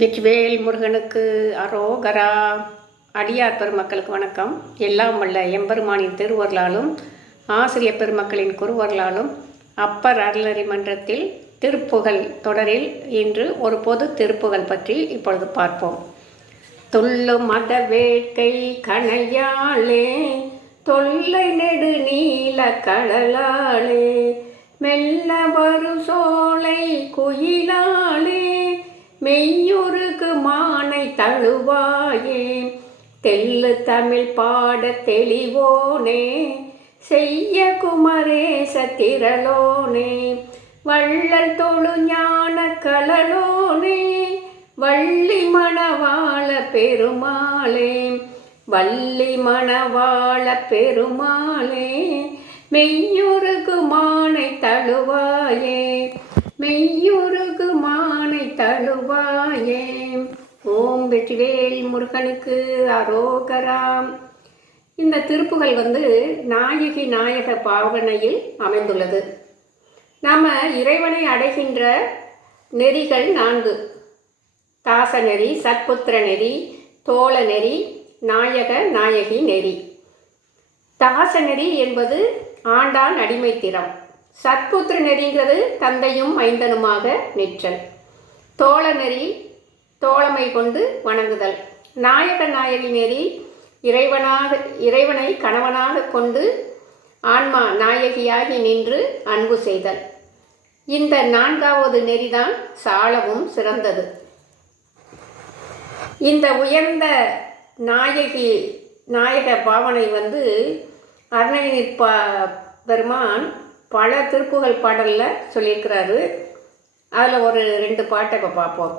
வெற்றிவேல் முருகனுக்கு அரோகரா. அடியார் பெருமக்களுக்கு வணக்கம். எல்லாம் வல்ல எம்பெருமானின் திருவருளாலும் ஆசிரியர் பெருமக்களின் குருவருளாலும் அப்பர் அருளறி மன்றத்தில் திருப்புகழ் தொடரில் இன்று ஒரு பொது திருப்புகழ் பற்றி இப்பொழுது பார்ப்போம். துள்ளும் மத வேட்கை கணையாளே, தொல்லை நெடு நீல கடலாளே, மெல்ல வரு சோலை குயிலாளே, மெய்யுருகு மானை தழுவாயே, தெல்லு தமிழ் பாட தெளிவோனே, செய்ய குமரேச திரளோனே, வள்ளல் தொழு ஞான கலலோனே, வள்ளி மணவாள பெருமாளே, வள்ளி மணவாள பெருமாளே, மெய்யுருகு மானை தழுவாயே, மெய்யுருகு மானை தழுவாயே. ஓம் வெற்றிவேல் முருகனுக்கு அரோகரா. இந்த திருப்புகள் நாயகி நாயக பாவனையில் அமைந்துள்ளது. நாம் இறைவனை அடைகின்ற நெறிகள் 4: தாச நெறி, சத்புத்திர நெறி, தோழ நெறி, நாயக நாயகி நெறி. தாச நெறி என்பது ஆண்டான் அடிமைத்திறம். சத்புத்திர நெறிங்கிறது தந்தையும் மைந்தனுமாக நிற்றல். தோழ நெறி தோழமை கொண்டு வணங்குதல். நாயக நாயகி நெறி இறைவனை கணவனாக கொண்டு ஆன்மா நாயகியாகி நின்று அன்பு செய்தல். இந்த 4வது நெறிதான் சாலவும் சிறந்தது. இந்த உயர்ந்த நாயக பாவனை அருணகிரி பெருமான் பல திருப்புகழ் பாடலில் சொல்லியிருக்கிறாரு. அதில் ஒரு 2 பாட்டை இப்போ பார்ப்போம்.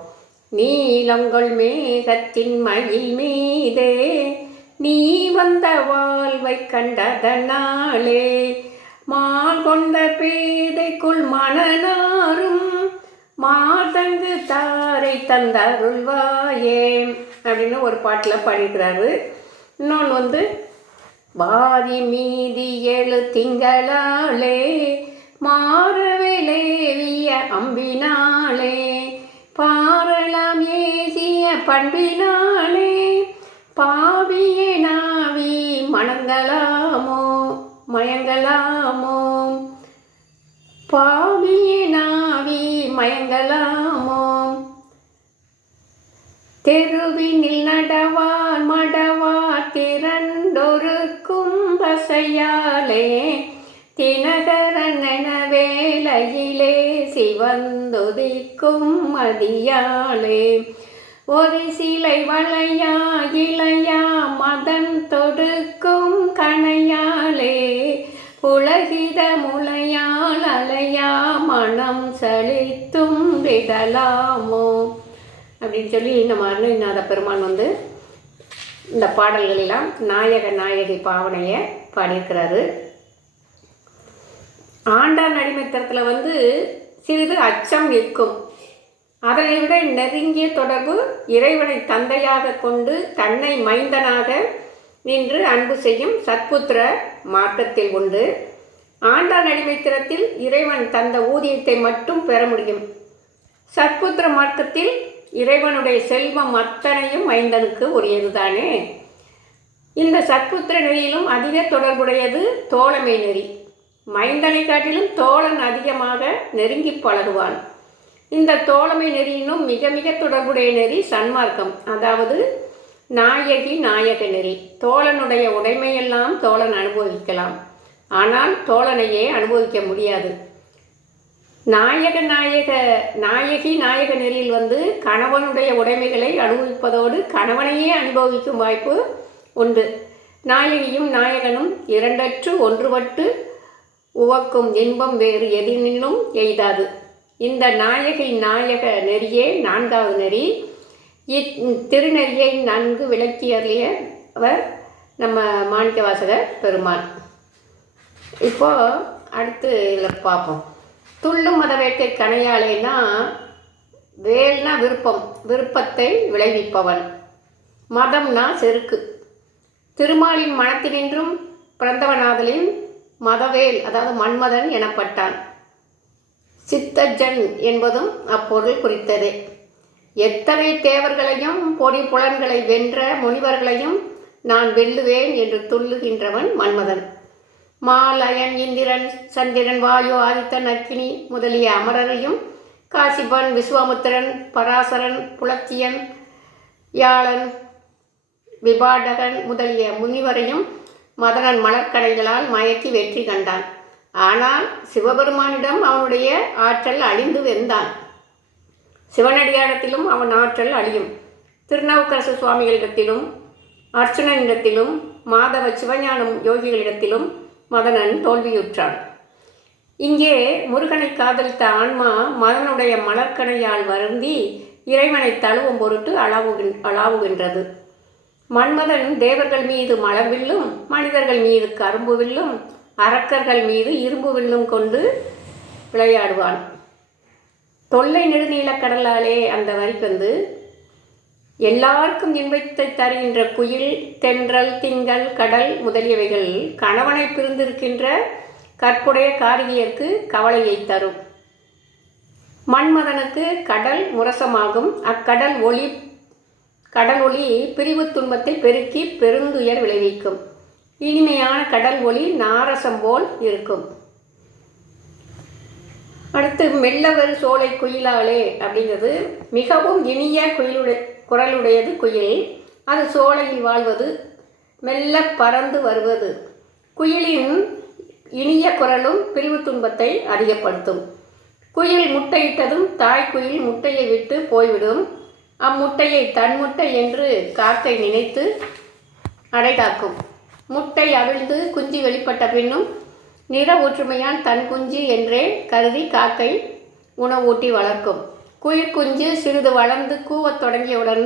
நீலங்கொள் மேகத்தின் மயில் மீதே நீ வந்த வாழ்வை கண்டதனாலே, மால் கொண்ட பேதைக்குள் மனநாரும் மாதங்கு தாரை தந்தருள்வாயே அப்படின்னு ஒரு பாட்டில் பாடியிருக்கிறாரு. இன்னொன்று வாரி மீதி 7 திங்களாலே, மாறவிலேவிய அம்பினாலே, பாரலாம் ஏசிய பண்பினாலே, பாவியே நாவி மயங்கலாமோ, பாவியே நாவி மயங்கலாமோ, தெருவினில் நடவார் மடவார் திரண்டொரு கும்பசையாலே, தினகரன வேளையிலே சிவந்துதிக்கும் மதியாலே, ஒரு சிலை வளையா இளையா மதன் தொடுக்கும் கணையாலே, உலகித முளையால் அலையா மனம் சலித்தும் விடலாமோ அப்படின்னு சொல்லி நம்ம அருணகிரிநாத பெருமான் இந்த பாடல்களெல்லாம் நாயக நாயகி பாவனையை பாடியிருக்கிறாரு. ஆண்டான் அடிமைத்தரத்தில் சிறிது அச்சம் நிற்கும். அதனை விட நெருங்கிய தொடர்பு இறைவனை தந்தையாக கொண்டு தன்னை மைந்தனாக நின்று அன்பு செய்யும் சத்புத்திர மார்க்கத்தில் உண்டு. ஆண்டான் அடிமைத்தரத்தில் இறைவன் தந்த ஊதியத்தை மட்டும் பெற முடியும். சத்புத்திர மார்க்கத்தில் இறைவனுடைய செல்வம் அத்தனையும் மைந்தனுக்கு உரியதுதானே. இந்த சத்புத்திர நெறியிலும் அதிக தொடர்புடையது தோழமை நெறி. மைந்தனை காட்டிலும் தோழன் அதிகமாக நெருங்கி பழகுவான். இந்த தோழமை நெறியினும் மிக மிக தொடர்புடைய நெறி சன்மார்க்கம், அதாவது நாயகி நாயக நெறி. தோழனுடைய உடைமையெல்லாம் தோழன் அனுபவிக்கலாம், ஆனால் தோழனையே அனுபவிக்க முடியாது. நாயகி நாயக நெறியில் கணவனுடைய உடைமைகளை அனுபவிப்பதோடு கணவனையே அனுபவிக்கும் வாய்ப்பு உண்டு. நாயகியும் நாயகனும் இரண்டற்று ஒன்றுபட்டு உவக்கும் இன்பம் வேறு எதினிலும் எய்தாது. இந்த நாயகி நாயக நெறியே 4வது நெறி. திருநெறியை நன்கு விளக்கியவர் நம்ம மாணிக்கவாசகர் பெருமான். இப்போது அடுத்து இதில் பார்ப்போம். துள்ளும் மத வேட்கை கணையாளேனா, வேல்னா விருப்பத்தை விளைவிப்பவன், மதம்னா செருக்கு. திருமாலின் மனத்தினின்றும் பிறந்தவனாதலின் மதவேல் அதாவது மன்மதன் எனப்பட்டான். சித்தஜன் என்பதும் அப்பொருள் குறித்ததே. எத்தனை தேவர்களையும் பொடி புலன்களை வென்ற முனிவர்களையும் நான் வெல்லுவேன் என்று துள்ளுகின்றவன் மன்மதன். மாலயன், இந்திரன், சந்திரன், வாயு, ஆதித்தன், அக்கினி முதலிய அமரரையும், காசிபன், விஸ்வாமுத்திரன், பராசரன், புலத்தியன், யாழன், விபாடகன் முதலிய முனிவரையும் மதனன் மலர்கடைகளால் மயக்கி வெற்றி கண்டான். ஆனால் சிவபெருமானிடம் அவனுடைய ஆற்றல் அழிந்து வெந்தான். சிவனடியாரத்திலும் அவன் ஆற்றல் அழியும். திருநாவுக்கரசு சுவாமிகளிடத்திலும், அர்ச்சுனனிடத்திலும், மாதவ சிவஞானம் யோகிகளிடத்திலும் மதனன் தோல்வியுற்றான். இங்கே முருகனை காதலித்த ஆன்மா மதனுடைய மலர்கணையால் வருந்தி இறைவனை தழுவும் பொருட்டு அளாவுகின்றது. மன்மதன் தேவர்கள் மீது மலர்வில்லும், மனிதர்கள் மீது கரும்பு வில்லும், அரக்கர்கள் மீது இரும்பு வில்லும் கொண்டு விளையாடுவான். தொல்லை நெடுநீளக் கடலாலே அந்த வரிக்கு எல்லாருக்கும் இன்பத்தை தருகின்ற குயில், தென்றல், திங்கள், கடல் முதலியவைகள் கணவனை பிரிந்திருக்கின்ற கற்புடைய காரிகையர்க்கு கவலையை தரும். மன்மதனுக்கு கடல் முரசமாகும். அக்கடல் ஒளி பிரிவு துன்பத்தை பெருக்கி பெருந்துயர் விளைவிக்கும். இனிமையான கடல் ஒளி நாரசம் போல் இருக்கும். அடுத்து மெல்லவர் சோலை குயிலாலே அப்படிங்கிறது மிகவும் இனிய குரலுடையது குயில். அது சோலையில் வாழ்வது, மெல்ல பறந்து வருவது. குயிலின் இனிய குரலும் பிரிவு துன்பத்தை அதிகப்படுத்தும். குயில் முட்டையிட்டதும் தாய்க்குயில் முட்டையை விட்டு போய்விடும். அம்முட்டையை தன் முட்டை என்று காக்கை நினைத்து அடைகாக்கும். முட்டை அவிழ்ந்து குஞ்சு வெளிப்பட்ட பின்னும் நிற ஒற்றுமையால் தன் குஞ்சு என்றே கருதி காக்கை உணவூட்டி வளர்க்கும். குயில் குஞ்சு சிறிது வளர்ந்து கூவத் தொடங்கியவுடன்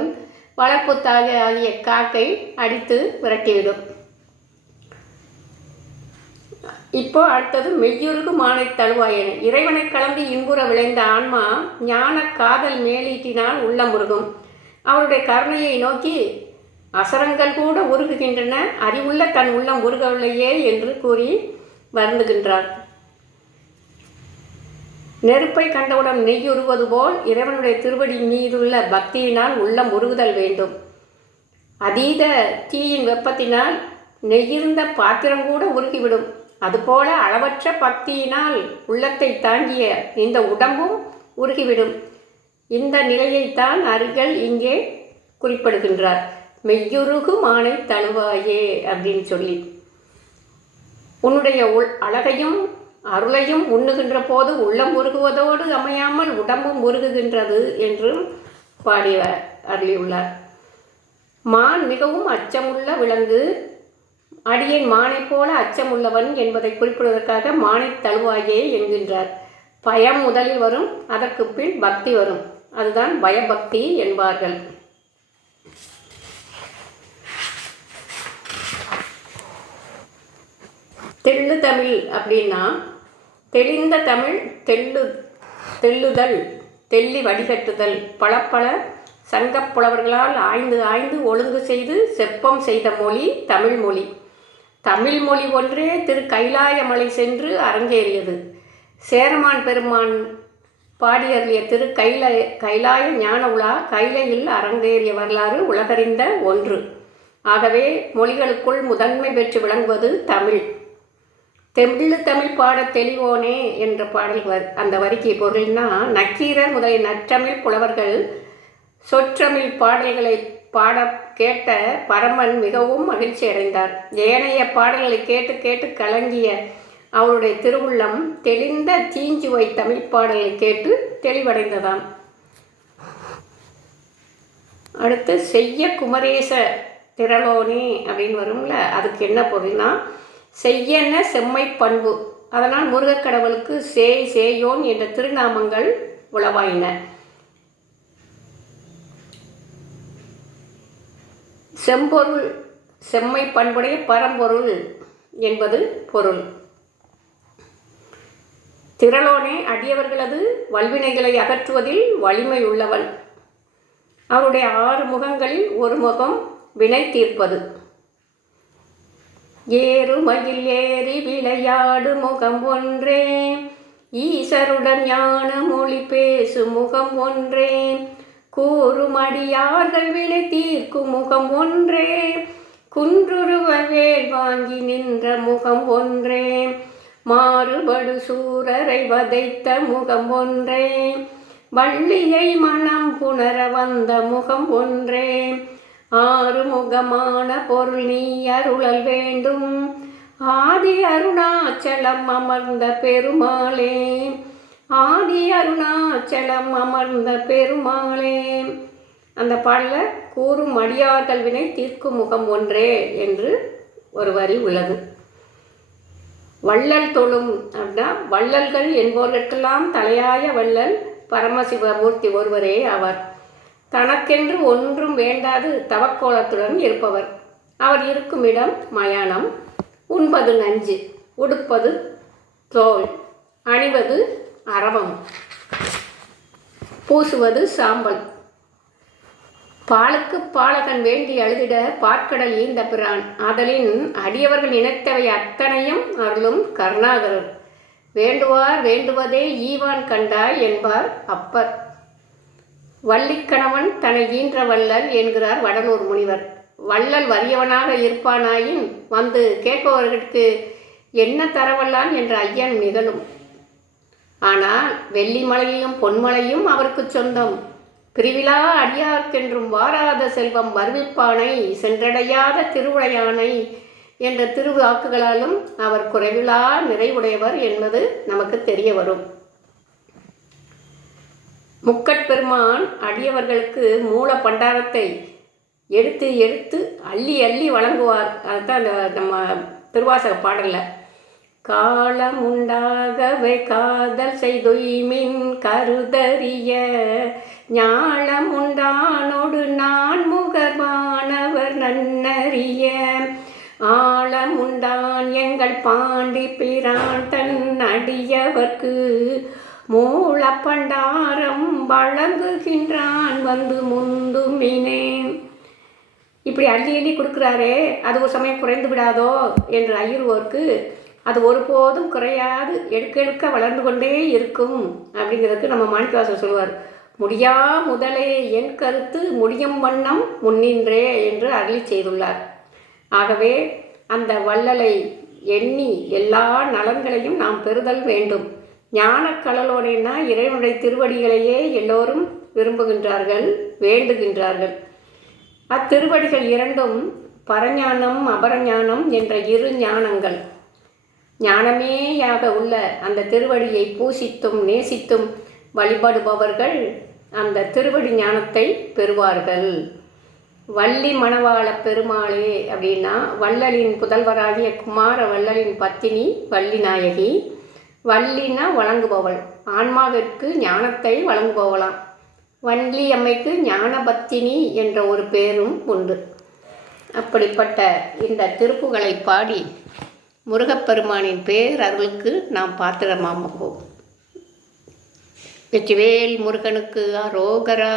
வளர்ப்புத்தாக ஆகிய காக்கை அடித்து விரட்டிவிடும். இப்போ அடுத்தது மெய்யுருகு மானை தழுவாயன. இறைவனை கலந்து இன்புற விளைந்த ஆன்மா ஞான காதல் மேலீட்டினால் உள்ளமுருகும். அவருடைய கருணையை நோக்கி அசரங்கள் கூட உருகுகின்றன, அறிவுள்ள தன் உள்ளம் உருகவில்லையே என்று கூறி வருந்துகின்றார். நெருப்பை கண்டவுடன் நெய்யுருவது போல் இறைவனுடைய திருவடி மீதுள்ள பக்தியினால் உள்ளம் உருகுதல் வேண்டும். அதீத தீயின் வெப்பத்தினால் நெய்யிருந்த பாத்திரம் கூட உருகிவிடும். அதுபோல அளவற்ற பக்தியினால் உள்ளத்தை தாங்கிய இந்த உடம்பும் உருகிவிடும். இந்த நிலையைத்தான் அருகல் இங்கே குறிப்பிடுகின்றார். மெய்யுருகு மானை தழுவாயே அப்படின்னு சொல்லி, உன்னுடைய அழகையும் அருளையும் உண்ணுகின்ற போது உள்ளம் உருகுவதோடு அமையாமல் உடம்பும் உருகுகின்றது என்றும் பாடி அருளியுள்ளார். மான் மிகவும் அச்சமுள்ள விலங்கு. அடியேன் மானை போல அச்சமுள்ளவன் என்பதை குறிப்பிடுவதற்காக மானை தழுவாயே என்கின்றார். பயம் முதலில் வரும், அதற்கு பின் பக்தி வரும். அதுதான் பயபக்தி என்பார்கள். தெள்ளு தமிழ் அப்படின்னா தெளிந்த தமிழ், தெள்ளுதல், தெள்ளி வடிகட்டுதல். பல சங்கப் புலவர்களால் ஆய்ந்து ஒழுங்கு செய்து செப்பம் செய்த மொழி தமிழ் மொழி. தமிழ் மொழி ஒன்றே திரு கைலாயமலை சென்று அரங்கேறியது. சேரமான் பெருமான் பாடியருளிய திரு கைலாய ஞான உலா கைலையில் அரங்கேறிய வரலாறு உலகறிந்த ஒன்று. ஆகவே மொழிகளுக்குள் முதன்மை பெற்று விளங்குவது தமிழ். தெள்ளு தமிழ் பாட தெளிவோனே என்ற பாடல் அந்த வரிக்கு பொருள்னா, நக்கீரர் முதலிய நற்றமிழ் புலவர்கள் சொற்றமிழ் பாடல்களை பாட கேட்ட பரமன் மிகவும் மகிழ்ச்சி அடைந்தார். ஏனைய பாடல்களை கேட்டு கேட்டு கலங்கிய அவருடைய திருவுள்ளம் தெளிந்த தீஞ்சுவை தமிழ் பாடலை கேட்டு தெளிவடைந்ததாம். அடுத்து செய்ய குமரேச திரளோனே அப்படின்னு வரும்ல, அதுக்கு என்ன பொருள்னா செய்யன செம்மை பண்பு. அதனால் முருகக்கடவுளுக்கு சேயோன் என்ற திருநாமங்கள் உளவாயின. செம்பொருள், செம்மை பண்புடைய பரம்பொருள் என்பது பொருள். திரளோனே அடியவர்களது வல்வினைகளை அகற்றுவதில் வலிமை உள்ளவன். அவருடைய 6 முகங்களில் ஒரு முகம் வினை தீர்ப்பது. ஏறுமயில் ஏறி விளையாடு முகம் ஒன்றே, ஈசருடன் ஞான மொழி பேசு முகம் ஒன்றே, கூறுமடியார்கள் வினை தீர்க்கும் முகம் ஒன்றே, குன்றுருவ வேல் வாங்கி நின்ற முகம் ஒன்றே, மாறுபடு சூரரை வதைத்த முகம் ஒன்றே, வள்ளியை மனம் புணர வந்த முகம் ஒன்றே, ஆறுமுகமான பொருள் நீ அருளல் வேண்டும், ஆதி அருணாச்சலம் அமர்ந்த பெருமாளே, ஆதி அருணாச்சலம் அமர்ந்த பெருமாளே. அந்த பாடலில் கூறும் அடியார்கள் வினை தீர்க்கும் முகம் ஒன்றே என்று ஒரு வரி உள்ளது. வள்ளல் தொழும் அப்படின்னா வள்ளல்கள் என்பவர்களுக்கெல்லாம் தலையாய வள்ளல் பரமசிவமூர்த்தி ஒருவரே ஆவார். தனக்கென்று ஒன்றும் வேண்டாது தவக்கோலத்துடன் இருப்பவர். அவர் இருக்கும் இடம் மயானம். உண்பது நஞ்சு, உடுப்பது தோல், அணிவது அரவம், பூசுவது சாம்பல். பாலுக்கு பாலகன் வேண்டி அழுதிட பாற்கடல் ஈந்த பிரான் ஆதலின் அடியவர்கள் நினைத்தவை அத்தனையும் அருளும் கருணாகரர். வேண்டுவார் வேண்டுவதே ஈவான் கண்டாய் என்பார் அப்பர். வள்ளிக்கணவன் தன்னை ஈன்ற வள்ளல் என்கிறார் வடலூர் முனிவர். வள்ளல் வறியவனாக இருப்பானாயின் வந்து கேட்பவர்களுக்கு என்ன தரவல்லான் என்ற ஐயன் நிகழும். ஆனால் வெள்ளிமலையும் பொன்மலையும் அவருக்கு சொந்தம். பிரிவிழா அடியார்க்கென்றும் வாராத செல்வம் வருவிப்பானை சென்றடையாத திருவுடையானை என்ற திருவாக்குகளாலும் அவர் குறைவிலா நிறைவுடையவர் என்பது நமக்கு தெரிய வரும். முக்கட்பெருமான் அடியவர்களுக்கு மூல பண்டாரத்தை எடுத்து எடுத்து அள்ளி அள்ளி வழங்குவார். அதுதான் நம்ம திருவாசக பாடலில் காலமுண்டாகவே காதல் செய்தொய்மின் கருதறிய ஞாலமுண்டானோடு நான் முகர்வானவர் நன்னறிய ஆழமுண்டான் எங்கள் பாண்டி பிரான் தன் அடியவர்க்கு மூல பண்டாரம் வழங்குகின்றான் வந்து முந்துமினே. இப்படி அள்ளி அள்ளி கொடுக்குறாரே, அது ஒரு சமயம் குறைந்து விடாதோ என்று ஐயுருவோருக்கு அது ஒருபோதும் குறையாது எடுக்க எடுக்க வளர்ந்து கொண்டே இருக்கும் அப்படிங்கிறதுக்கு நம்ம மாணிக்கவாசகர் சொல்லுவார். முடியா முதலே என் கருத்து முடியும் வண்ணம் முன்னின்றே என்று அருளி செய்துள்ளார். ஆகவே அந்த வள்ளலை எண்ணி எல்லா நலன்களையும் நாம் பெறுதல் வேண்டும். ஞான கடலோடனா இறைவனுடைய திருவடிகளையே எல்லோரும் விரும்புகின்றார்கள், வேண்டுகின்றார்கள். அத்திருவடிகள் இரண்டும் பரஞானம் அபரஞானம் என்ற இரு ஞானங்கள். ஞானமேயாக உள்ள அந்த திருவடியை பூசித்தும் நேசித்தும் வழிபடுபவர்கள் அந்த திருவடி ஞானத்தை பெறுவார்கள். வள்ளி மணவாள பெருமாளே அப்படின்னா வள்ளலின் புதல்வராகிய குமார வள்ளலின் பத்தினி வள்ளி நாயகி. வள்ளினா வழங்குபவள், ஆன்மாவிற்கு ஞானத்தை வழங்குபவளாம். வள்ளி அம்மைக்கு ஞானபத்தினி என்ற ஒரு பேரும் உண்டு. அப்படிப்பட்ட இந்த திருப்புகளை பாடி முருகப்பெருமானின் பேர் அருளுக்கு நாம் பாத்திரமாகுவோம். வெற்றிவேல் முருகனுக்கு அரோகரா.